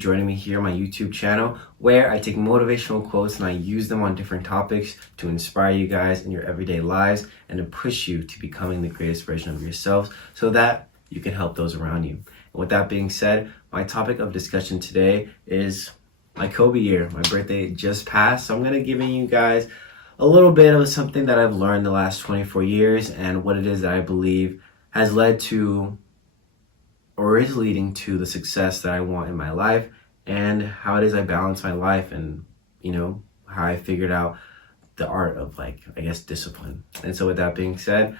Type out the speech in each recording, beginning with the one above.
joining me here on my YouTube channel, where I take motivational quotes and I use them on different topics to inspire you guys in your everyday lives and to push you to becoming the greatest version of yourselves so that you can help those around you. And with that being said, my topic of discussion today is my Kobe year. My birthday just passed, so I'm going to give you guys a little bit of something that I've learned the last 24 years and what it is that I believe has led to or is leading to the success that I want in my life, and how it is I balance my life, and how I figured out the art of discipline. And so with that being said,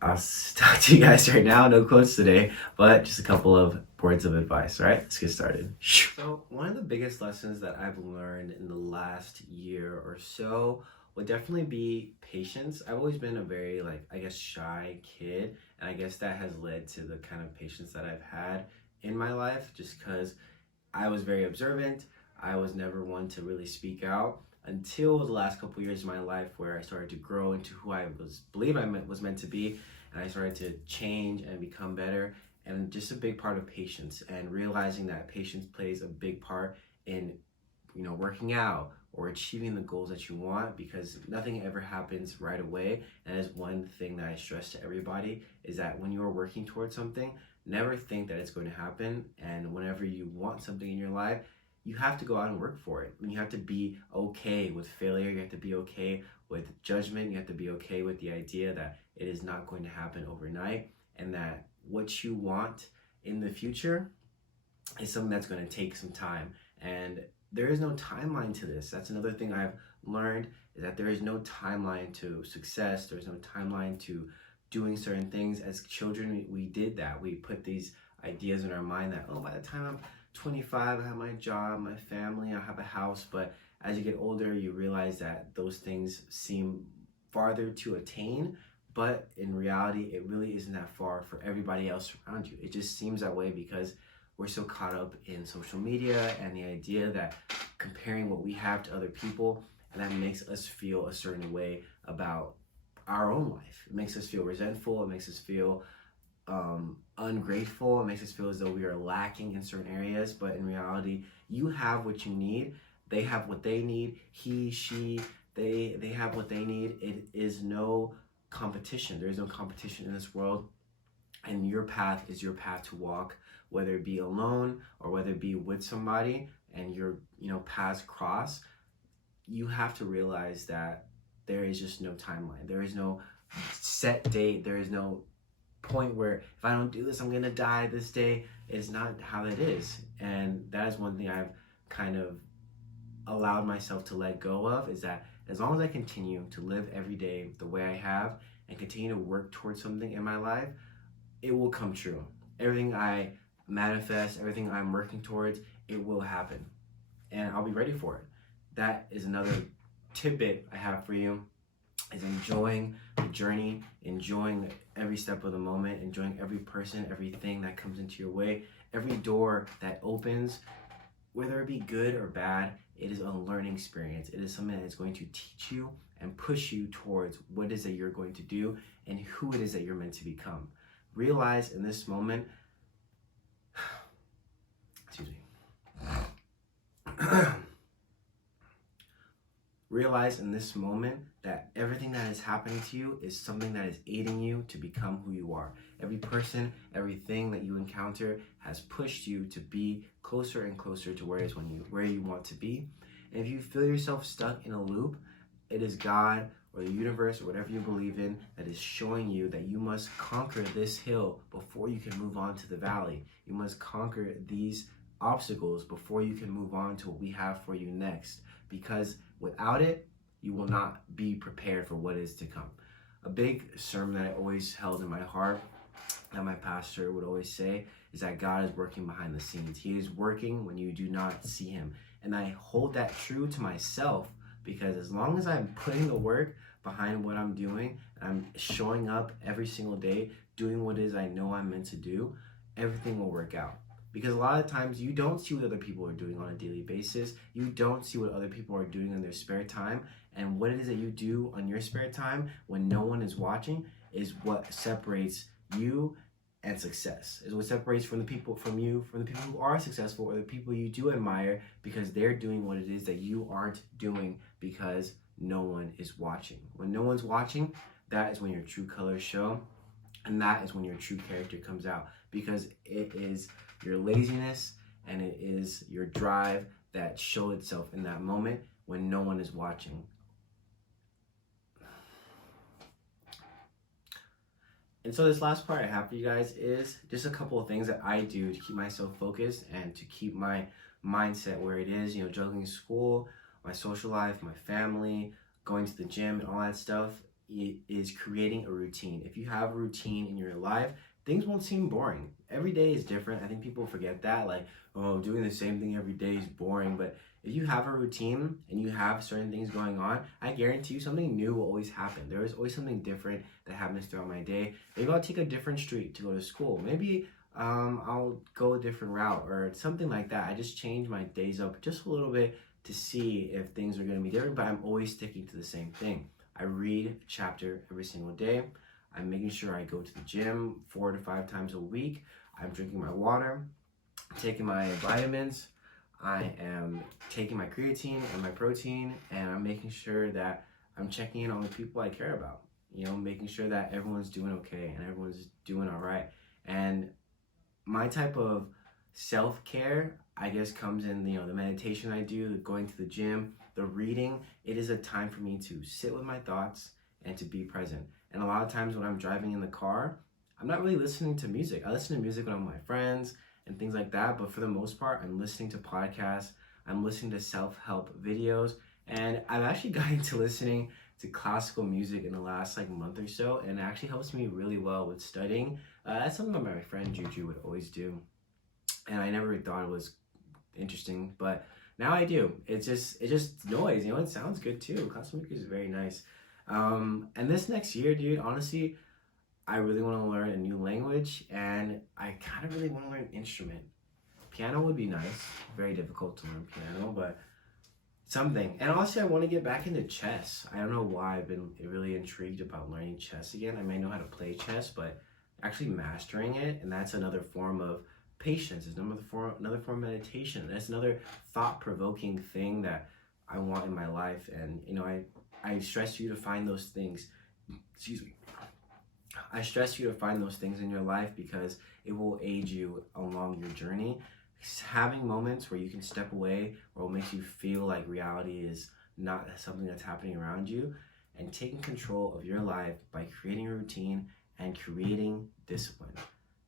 I'll talk to you guys right now. No quotes today, but just a couple of words of advice. All right, let's get started. So one of the biggest lessons that I've learned in the last year or so would definitely be patience. I've always been a very shy kid, and I guess that has led to the kind of patience that I've had in my life, just because I was very observant. I was never one to really speak out until the last couple years of my life, where I started to grow into who I was meant to be, and I started to change and become better. And just a big part of patience, and realizing that patience plays a big part in working out or achieving the goals that you want, because nothing ever happens right away. And that is one thing that I stress to everybody, is that when you're working towards something, never think that it's going to happen. And whenever you want something in your life, you have to go out and work for it. And you have to be okay with failure. You have to be okay with judgment. You have to be okay with the idea that it is not going to happen overnight, and that what you want in the future is something that's going to take some time. And there is no timeline to this. That's another thing I've learned, is that there is no timeline to success. There's no timeline to doing certain things. As children, we did that. We put these ideas in our mind that, by the time I'm 25, I have my job, my family, I have a house. But as you get older, you realize that those things seem farther to attain. But in reality, it really isn't that far for everybody else around you. It just seems that way because we're so caught up in social media and the idea that comparing what we have to other people, and that makes us feel a certain way about our own life. It makes us feel resentful. It makes us feel ungrateful. It makes us feel as though we are lacking in certain areas. But in reality, you have what you need. They have what they need. He, she, they have what they need. It is no competition. There is no competition in this world. And your path is your path to walk, whether it be alone or whether it be with somebody, and your paths cross. You have to realize that there is just no timeline. There is no set date. There is no point where if I don't do this, I'm gonna die this day. It's not how it is. And that is one thing I've kind of allowed myself to let go of, is that as long as I continue to live every day the way I have and continue to work towards something in my life, it will come true. Everything I manifest, everything I'm working towards, it will happen. And I'll be ready for it. That is another tidbit I have for you, is enjoying the journey, enjoying every step of the moment, enjoying every person, everything that comes into your way, every door that opens, whether it be good or bad. It is a learning experience. It is something that is going to teach you and push you towards what it is that you're going to do and who it is that you're meant to become. Realize in this moment, realize in this moment that everything that is happening to you is something that is aiding you to become who you are. Every person, everything that you encounter has pushed you to be closer and closer to where you want to be. And if you feel yourself stuck in a loop, it is God or the universe or whatever you believe in that is showing you that you must conquer this hill before you can move on to the valley. You must conquer these obstacles before you can move on to what we have for you next, because without it, you will not be prepared for what is to come. A big sermon that I always held in my heart, that my pastor would always say, is that God is working behind the scenes. He is working when you do not see him. And I hold that true to myself, because as long as I'm putting the work behind what I'm doing, I'm showing up every single day, doing what it is I know I'm meant to do, everything will work out. Because a lot of times you don't see what other people are doing on a daily basis. You don't see what other people are doing in their spare time. And what it is that you do on your spare time when no one is watching is what separates you and success. Is what separates from the people from you, from the people who are successful, or the people you do admire because they're doing what it is that you aren't doing because no one is watching. When no one's watching, that is when your true colors show, and that is when your true character comes out, because it is your laziness and it is your drive that show itself in that moment when no one is watching. And so this last part I have for you guys is just a couple of things that I do to keep myself focused and to keep my mindset where it is, juggling school, my social life, my family, going to the gym and all that stuff. It is creating a routine. If you have a routine in your life, things won't seem boring. Every day is different. I think people forget that, like, oh, doing the same thing every day is boring. But if you have a routine and you have certain things going on, I guarantee you something new will always happen. There is always something different that happens throughout my day. Maybe I'll take a different street to go to school. Maybe I'll go a different route or something like that. I just change my days up just a little bit to see if things are going to be different, but I'm always sticking to the same thing. I read a chapter every single day. I'm making sure I go to the gym 4 to 5 times a week. I'm drinking my water, taking my vitamins. I am taking my creatine and my protein, and I'm making sure that I'm checking in on the people I care about. Making sure that everyone's doing okay and everyone's doing all right. And my type of self-care, I guess, comes in, the meditation I do, going to the gym, the reading. It is a time for me to sit with my thoughts and to be present. And a lot of times when I'm driving in the car, I'm not really listening to music. I listen to music when I'm with my friends and things like that, but for the most part, I'm listening to podcasts, I'm listening to self-help videos, and I've actually gotten into listening to classical music in the last month or so, and it actually helps me really well with studying. That's something that my friend Juju would always do, and I never thought it was interesting, but now I do. It's just noise, it sounds good too. Classical music is very nice. And this next year, dude, honestly, I really want to learn a new language, and I kind of really want to learn an instrument. Piano would be nice. Very difficult to learn piano, but something. And also, I want to get back into chess. I don't know why I've been really intrigued about learning chess again. I may know how to play chess, but actually mastering it, and that's another form of patience. It's another form of meditation. That's another thought-provoking thing that I want in my life. And I stress you to find those things. Excuse me. I stress you to find those things in your life because it will aid you along your journey. Having moments where you can step away, or what makes you feel like reality is not something that's happening around you, and taking control of your life by creating a routine and creating discipline.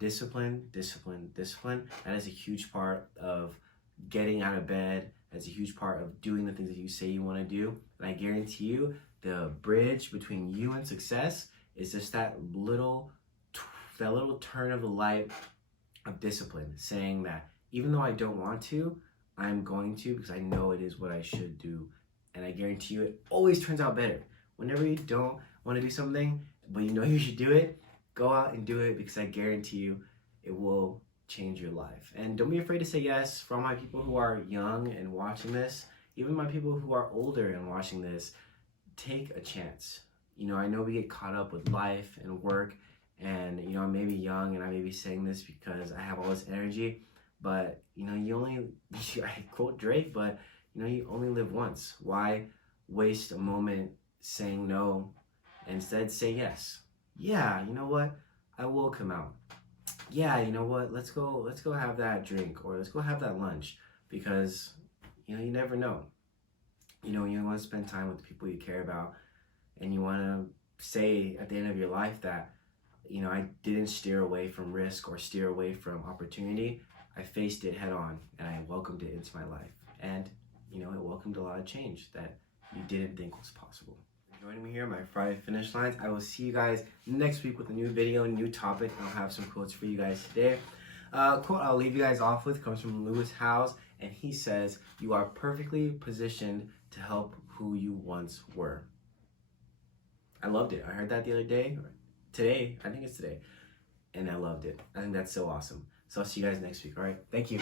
Discipline. That is a huge part of getting out of bed. That's a huge part of doing the things that you say you want to do. And I guarantee you, the bridge between you and success is just that little turn of the light of discipline, saying that even though I don't want to, I'm going to, because I know it is what I should do. And I guarantee you it always turns out better. Whenever you don't want to do something, but you know you should do it, go out and do it, because I guarantee you it will change your life. And don't be afraid to say yes. For all my people who are young and watching this, even my people who are older and watching this, take a chance. I know we get caught up with life and work, and I may be young and I may be saying this because I have all this energy, but you only, I quote Drake, but you only live once. Why waste a moment saying no? Instead, say yes. Yeah, you know what? I will come out. Yeah, you know what? Let's go have that drink, or let's go have that lunch, because you never know. You want to spend time with the people you care about, and you want to say at the end of your life that I didn't steer away from risk or steer away from opportunity. I faced it head on, and I welcomed it into my life, and it welcomed a lot of change that you didn't think was possible. Joining me here, my Friday finish lines. I will see you guys next week with a new video, new topic. I'll have some quotes for you guys today. Quote I'll leave you guys off with comes from Lewis Howes, and he says, "You are perfectly positioned to help who you once were." I loved it. I heard that the other day, or today, I think it's today, and I loved it. I think that's so awesome. So I'll see you guys next week, all right? Thank you.